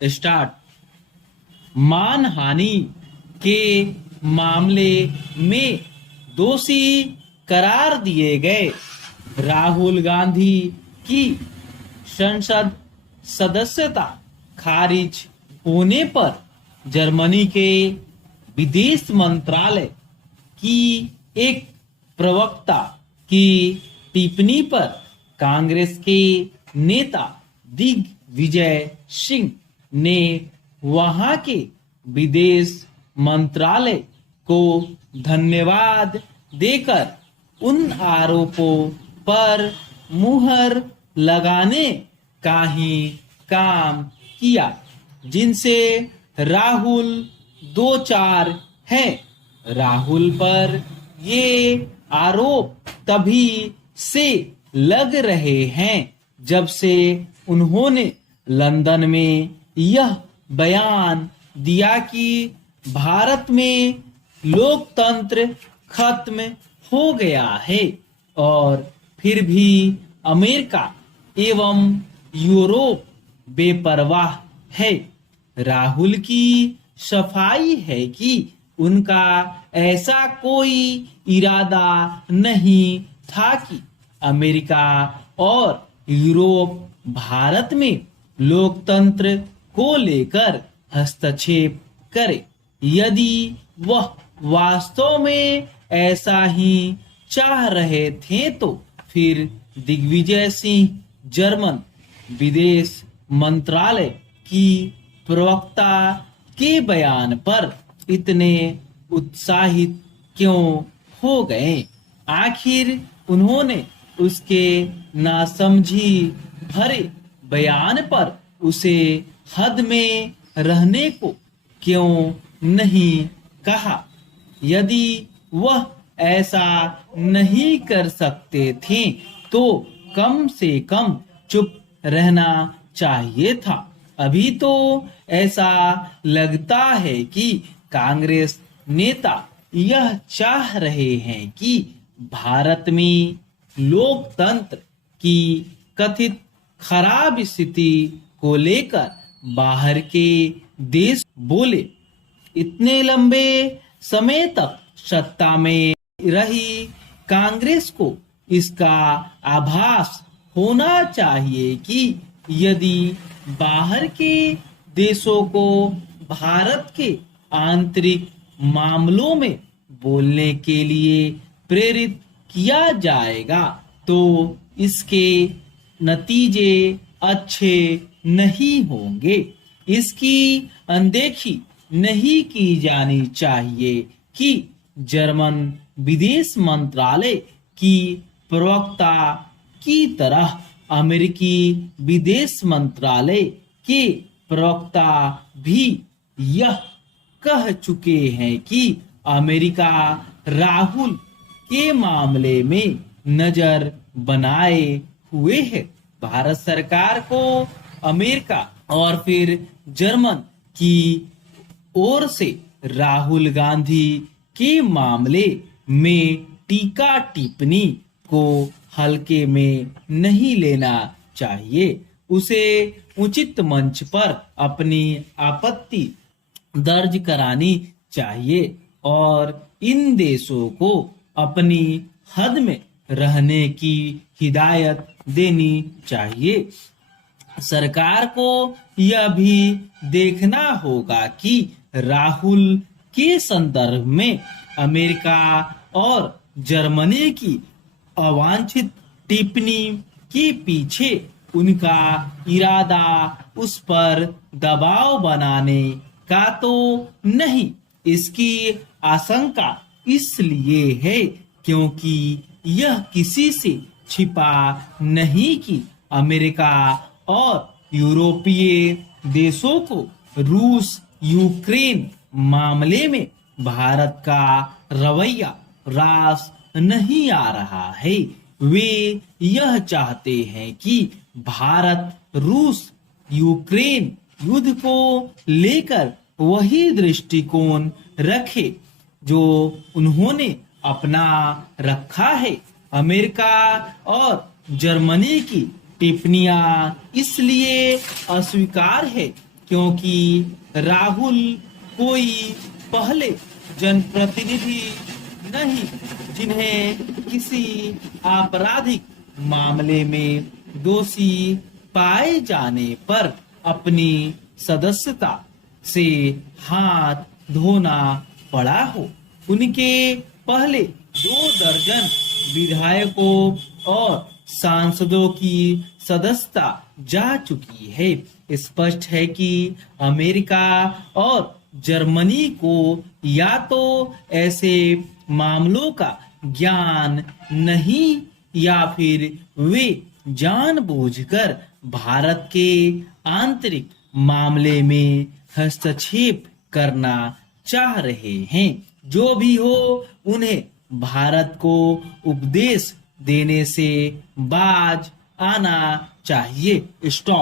Start. मानहानि के मामले में दोषी करार दिए गए राहुल गांधी की संसद सदस्यता खारिज होने पर जर्मनी के विदेश मंत्रालय की एक प्रवक्ता की टिप्पणी पर कांग्रेस के नेता दिग्विजय सिंह ने वहां के विदेश मंत्रालय को धन्यवाद देकर उन आरोपों पर मुहर लगाने का ही काम किया जिनसे राहुल दो चार है। राहुल पर ये आरोप तभी से लग रहे हैं जब से उन्होंने लंदन में यह बयान दिया कि भारत में लोकतंत्र खत्म हो गया है और फिर भी अमेरिका एवं यूरोप बेपरवाह है। राहुल की सफाई है कि उनका ऐसा कोई इरादा नहीं था कि अमेरिका और यूरोप भारत में लोकतंत्र को लेकर हस्तक्षेप करे। यदि वह वास्तव में ऐसा ही चाह रहे थे तो फिर दिग्विजय सिंह जर्मन विदेश मंत्रालय की प्रवक्ता के बयान पर इतने उत्साहित क्यों हो गए? आखिर उन्होंने उसके नासमझी भरे बयान पर उसे हद में रहने को क्यों नहीं कहा? यदि वह ऐसा नहीं कर सकते थे तो कम से कम चुप रहना चाहिए था। अभी तो ऐसा लगता है कि कांग्रेस नेता यह चाह रहे हैं कि भारत में लोकतंत्र की कथित खराब स्थिति को लेकर बाहर के देश बोले। इतने लंबे समय तक सत्ता में रही कांग्रेस को इसका आभास होना चाहिए कि यदि बाहर के देशों को भारत के आंतरिक मामलों में बोलने के लिए प्रेरित किया जाएगा तो इसके नतीजे अच्छे नहीं होंगे। इसकी अनदेखी नहीं की जानी चाहिए कि जर्मन विदेश मंत्रालय की प्रवक्ता की तरह अमेरिकी विदेश मंत्रालय के प्रवक्ता भी यह कह चुके हैं कि अमेरिका राहुल के मामले में नजर बनाए हुए है। भारत सरकार को अमेरिका और फिर जर्मन की ओर से राहुल गांधी के मामले में टीका टिप्पणी को हल्के में नहीं लेना चाहिए। उसे उचित मंच पर अपनी आपत्ति दर्ज करानी चाहिए और इन देशों को अपनी हद में रहने की हिदायत देनी चाहिए। सरकार को यह भी देखना होगा कि राहुल के संदर्भ में अमेरिका और जर्मनी की अवांछित टिप्पणी के पीछे उनका इरादा उस पर दबाव बनाने का तो नहीं। इसकी आशंका इसलिए है क्योंकि यह किसी से छिपा नहीं कि अमेरिका और यूरोपीय देशों को रूस यूक्रेन मामले में भारत का रवैया रास नहीं आ रहा है। वे यह चाहते हैं कि भारत रूस यूक्रेन युद्ध को लेकर वही दृष्टिकोण रखे जो उन्होंने अपना रखा है। अमेरिका और जर्मनी की टिप्पणियां इसलिए अस्वीकार है क्योंकि राहुल कोई पहले जनप्रतिनिधि नहीं जिन्हें किसी आपराधिक मामले में दोषी पाए जाने पर अपनी सदस्यता से हाथ धोना पड़ा हो। उनके पहले 2 दर्जन विधायकों और सांसदों की सदस्यता जा चुकी है। स्पष्ट है कि अमेरिका और जर्मनी को या तो ऐसे मामलों का ज्ञान नहीं या फिर वे जानबूझकर भारत के आंतरिक मामले में हस्तक्षेप करना चाह रहे हैं। जो भी हो, उन्हें भारत को उपदेश देने से बाज आना चाहिए। स्टॉप।